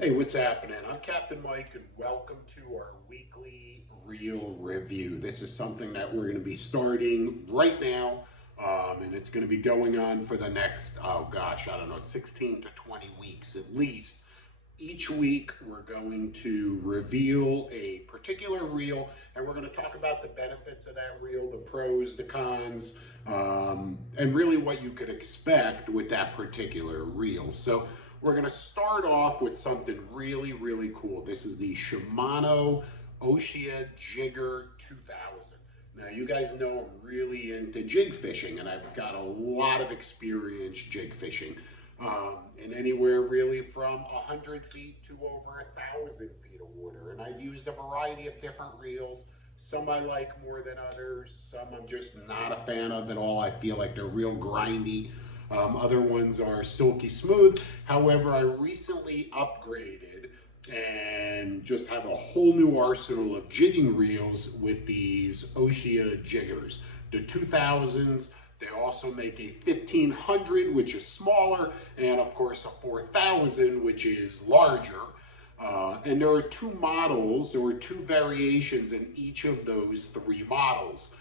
Hey, what's happening? I'm Captain Mike, and welcome to our weekly reel review. This is something that we're going to be starting right now, and it's going to be going on for the next, oh gosh, I don't know, 16 to 20 weeks at least. Each week, we're going to reveal a particular reel, and we're going to talk about the benefits of that reel, the pros, the cons, and really what you could expect with that particular reel. So we're going to start off with something really, really cool. This is the Shimano Ocea Jigger 2000. Now, you guys know I'm really into jig fishing, and I've got a lot of experience jig fishing. In anywhere really from 100 feet to over 1,000 feet of water. And I've used a variety of different reels. Some I like more than others. Some I'm just not a fan of at all. I feel like they're real grindy. Other ones are silky smooth. However, I recently upgraded and just have a whole new arsenal of jigging reels with these Ocea Jiggers. The 2000s. They also make a 1500, which is smaller, and of course a 4000, which is larger. And there are two models, there were two variations in each of those three models.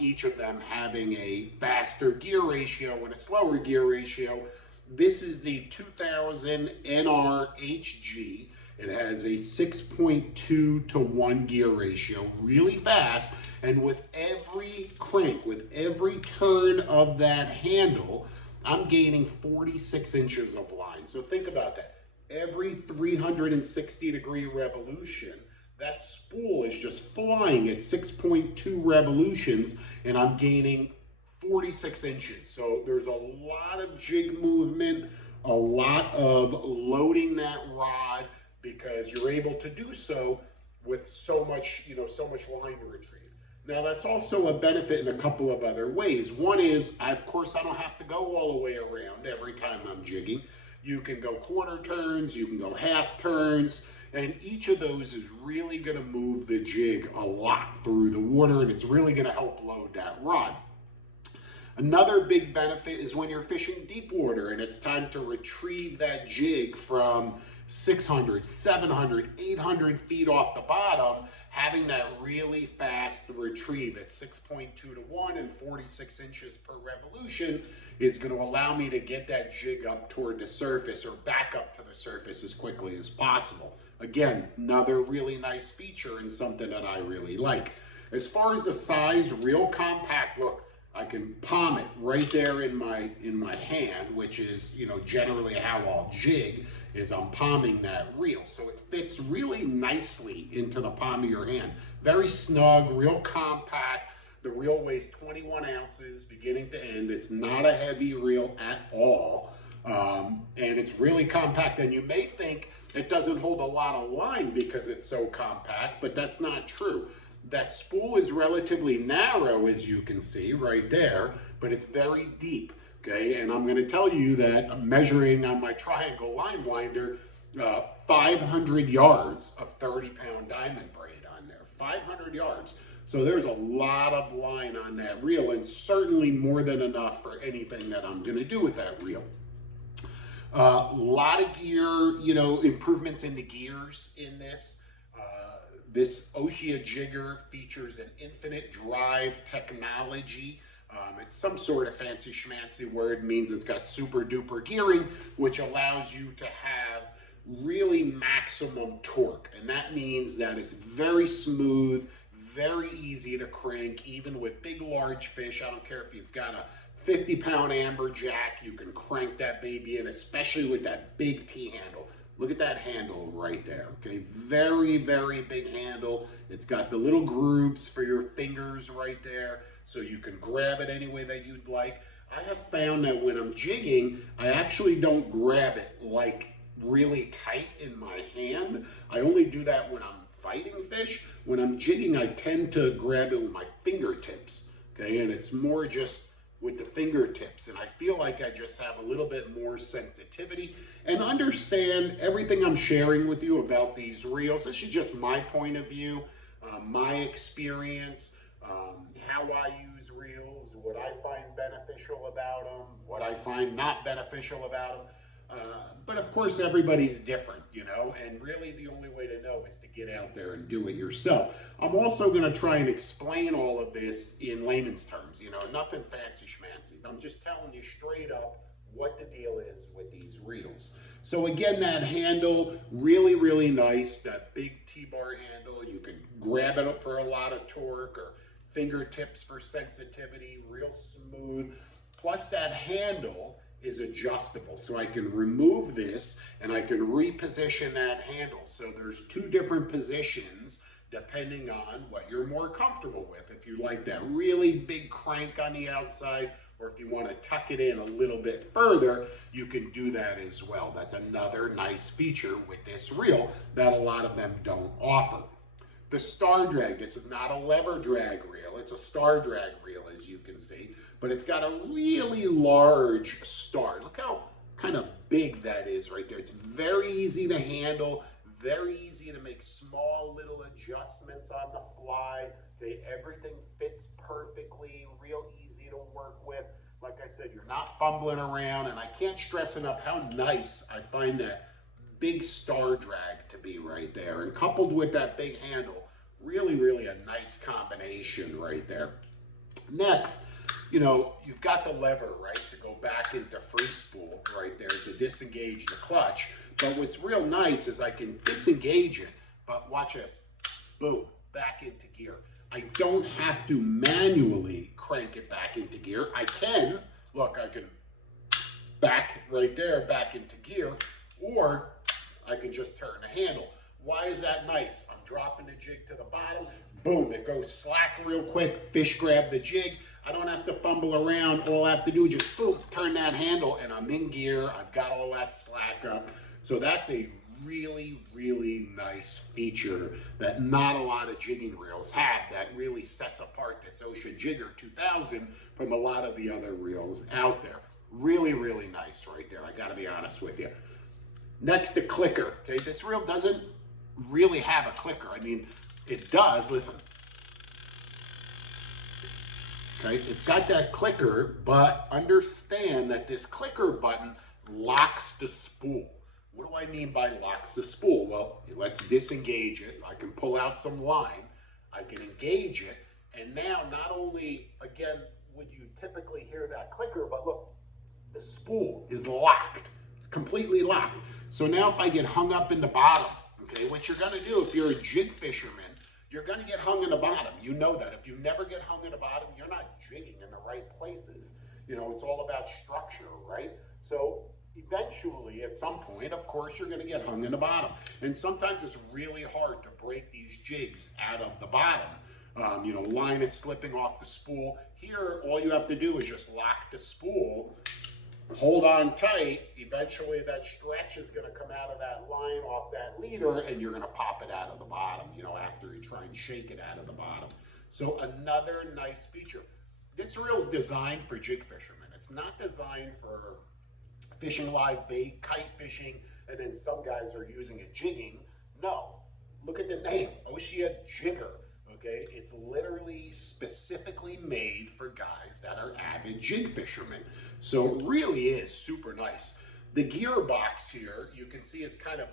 Each of them having a faster gear ratio and a slower gear ratio. This is the 2000 NRHG. It has a 6.2 to 1 gear ratio, really fast. And with every crank, with every turn of that handle, I'm gaining 46 inches of line. So think about that. Every 360-degree revolution, that spool is just flying at 6.2 revolutions, and I'm gaining 46 inches. So there's a lot of jig movement, a lot of loading that rod, because you're able to do so with so much, so much line to retrieve. Now that's also a benefit in a couple of other ways. One is, of course, I don't have to go all the way around every time I'm jigging. You can go quarter turns, you can go half turns, and each of those is really going to move the jig a lot through the water, and it's really going to help load that rod. Another big benefit is when you're fishing deep water and it's time to retrieve that jig from 600, 700, 800 feet off the bottom, having that really fast retrieve at 6.2 to 1 and 46 inches per revolution is going to allow me to get that jig up toward the surface or back up to the surface as quickly as possible. Again, another really nice feature and something that I really like. As far as the size, real compact. Look, I can palm it right there in my hand, which is, generally how I'll jig, is I'm palming that reel. So it fits really nicely into the palm of your hand. Very snug, real compact. The reel weighs 21 ounces beginning to end. It's not a heavy reel at all. And it's really compact. And you may think it doesn't hold a lot of line because it's so compact, but that's not true. That spool is relatively narrow, as you can see right there, but it's very deep, okay? And I'm gonna tell you that I'm measuring on my triangle line winder, 500 yards of 30-pound diamond braid on there, 500 yards. So there's a lot of line on that reel, and certainly more than enough for anything that I'm gonna do with that reel. A lot of gear, improvements in the gears in this. This Ocea Jigger features an infinite drive technology. It's some sort of fancy schmancy word, means it's got super duper gearing, which allows you to have really maximum torque. And that means that it's very smooth, very easy to crank, even with big, large fish. I don't care if you've got a 50-pound amberjack, you can crank that baby in, especially with that big T-handle. Look at that handle right there, okay? Very, very big handle. It's got the little grooves for your fingers right there, so you can grab it any way that you'd like. I have found that when I'm jigging, I actually don't grab it like really tight in my hand. I only do that when I'm fighting fish. When I'm jigging, I tend to grab it with my fingertips, okay? And it's more just with the fingertips, and I feel like I just have a little bit more sensitivity and understand everything I'm sharing with you about these reels. This is just my point of view, my experience, how I use reels, what I find beneficial about them, what I find not beneficial about them. But of of course, everybody's different, you know, and really the only way to know is to get out there and do it yourself. I'm also going to try and explain all of this in layman's terms, you know, nothing fancy schmancy. I'm just telling you straight up what the deal is with these reels. So again, that handle, really, really nice, that big T-bar handle. You can grab it up for a lot of torque, or fingertips for sensitivity, real smooth. Plus that handle is adjustable, so I can remove this and I can reposition that handle. So there's two different positions depending on what you're more comfortable with. If you like that really big crank on the outside, or if you want to tuck it in a little bit further, you can do that as well. That's another nice feature with this reel that a lot of them don't offer. The star drag, this is not a lever drag reel, it's a star drag reel, as you can see, but it's got a really large star. Look how kind of big that is right there. It's very easy to handle, very easy to make small little adjustments on the fly. Everything fits perfectly, real easy to work with. Like I said, you're not fumbling around, and I can't stress enough how nice I find that big star drag to be right there. And coupled with that big handle, really, really a nice combination right there. Next, you know, you've got the lever, right, to go back into free spool right there to disengage the clutch. But what's real nice is I can disengage it, but watch this, boom, back into gear. I don't have to manually crank it back into gear. I can, look, I can back right there, back into gear, or I can just turn the handle. Why is that nice? I'm dropping the jig to the bottom, boom, it goes slack real quick, fish grab the jig. I don't have to fumble around. All I have to do is just boom, turn that handle, and I'm in gear. I've got all that slack up. So that's a really, really nice feature that not a lot of jigging reels have, that really sets apart this Ocea Jigger 2000 from a lot of the other reels out there. Really, really nice right there. I gotta be honest with you. Next, the clicker. Okay, this reel doesn't really have a clicker. I mean, it does, listen. Okay, it's got that clicker, but understand that this clicker button locks the spool. What do I mean by locks the spool? Well, let's disengage it. I can pull out some line. I can engage it. And now, not only, again, would you typically hear that clicker, but look, the spool is locked. It's completely locked. So now if I get hung up in the bottom, okay, what you're gonna do if you're a jig fisherman, you're gonna get hung in the bottom. You know that. If you never get hung in the bottom, you're not jigging in the right places. You know, it's all about structure, right? So eventually, at some point, of course, you're gonna get hung in the bottom. And sometimes it's really hard to break these jigs out of the bottom. You know, line is slipping off the spool. Here, all you have to do is just lock the spool, hold on tight. Eventually, that stretch is gonna come out of that line off that leader, and you're gonna pop it out of the bottom, you know, after you try and shake it out of the bottom. So another nice feature. This reel is designed for jig fishermen. It's not designed for fishing live bait, kite fishing, and then some guys are using it jigging. No, look at the name, Ocea Jigger, okay? It's literally specifically made for guys that are avid jig fishermen. So it really is super nice. The gearbox here, you can see it's kind of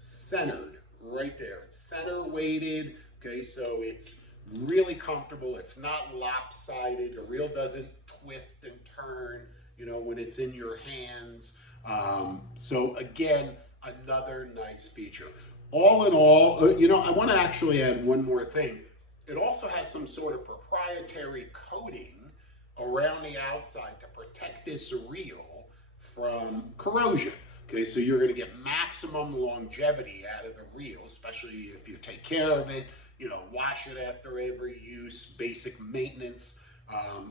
centered right there. It's center weighted, okay? So it's really comfortable. It's not lopsided. The reel doesn't twist and turn, you know, when it's in your hands. So again, another nice feature. All in all, you know, I want to actually add one more thing. It also has some sort of proprietary coating around the outside to protect this reel from corrosion. Okay, so you're going to get maximum longevity out of the reel, especially if you take care of it, you know, wash it after every use, basic maintenance.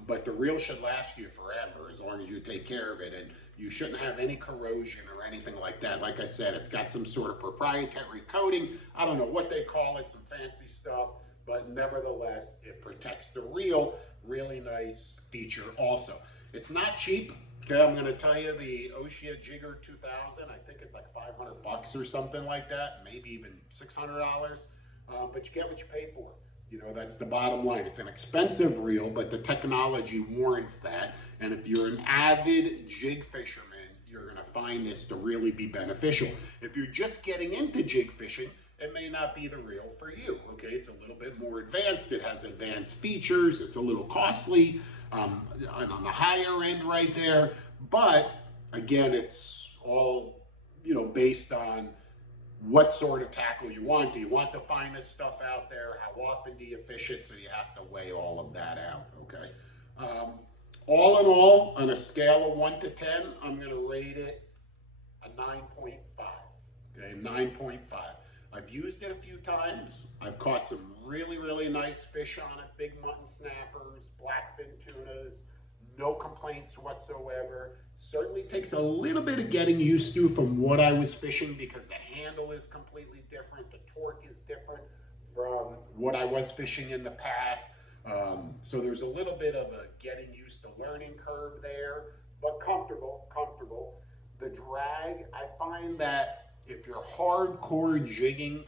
But the reel should last you forever as long as you take care of it, and you shouldn't have any corrosion or anything like that. Like I said, it's got some sort of proprietary coating. I don't know what they call it, some fancy stuff, but nevertheless, it protects the reel. Really nice feature also. It's not cheap. Okay, I'm gonna tell you, the Ocea Jigger 2000, I think it's like 500 bucks or something like that, maybe even $600, but you get what you pay for. You know, that's the bottom line. It's an expensive reel, but the technology warrants that. And if you're an avid jig fisherman, you're gonna find this to really be beneficial. If you're just getting into jig fishing, it may not be the reel for you, okay? It's a little bit more advanced. It has advanced features. It's a little costly and on the higher end right there. But again, it's all, you know, based on what sort of tackle you want. Do you want the finest stuff out there? How often do you fish it? So you have to weigh all of that out, okay? All in all, on a scale of 1 to 10, I'm going to rate it a 9.5, okay? 9.5. I've used it a few times. I've caught some really, really nice fish on it. Big mutton snappers, blackfin tunas, no complaints whatsoever. Certainly takes a little bit of getting used to from what I was fishing because the handle is completely different. The torque is different from what I was fishing in the past. So there's a little bit of a getting used to learning curve there, but comfortable. The drag, I find that if you're hardcore jigging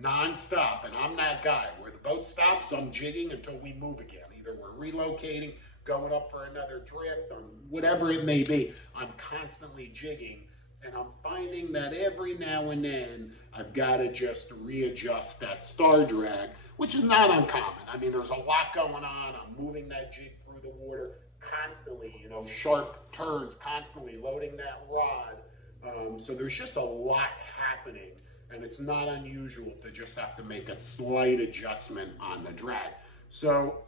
nonstop, and I'm that guy, where the boat stops, I'm jigging until we move again. Either we're relocating, going up for another drift, or whatever it may be, I'm constantly jigging. And I'm finding that every now and then, I've got to just readjust that star drag, which is not uncommon. I mean, there's a lot going on. I'm moving that jig through the water constantly, you know, sharp turns, constantly loading that rod. So there's just a lot happening, and it's not unusual to just have to make a slight adjustment on the drag. So,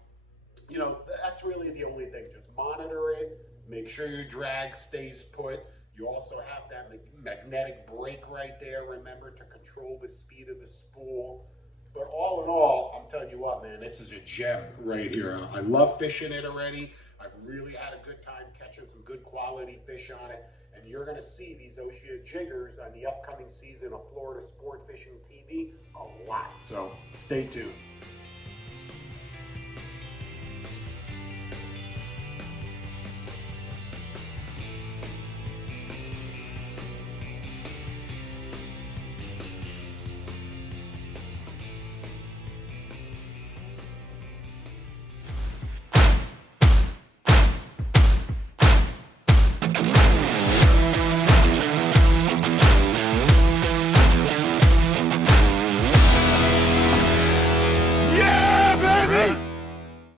you know, that's really the only thing. Just monitor it, make sure your drag stays put. You also have that magnetic brake right there, remember, to control the speed of the spool. But all in all, I'm telling you what, man, this is a gem right here. I love fishing it already. I've really had a good time catching some good quality fish on it. And you're going to see these Ocea Jiggers on the upcoming season of Florida Sport Fishing TV a lot. So stay tuned.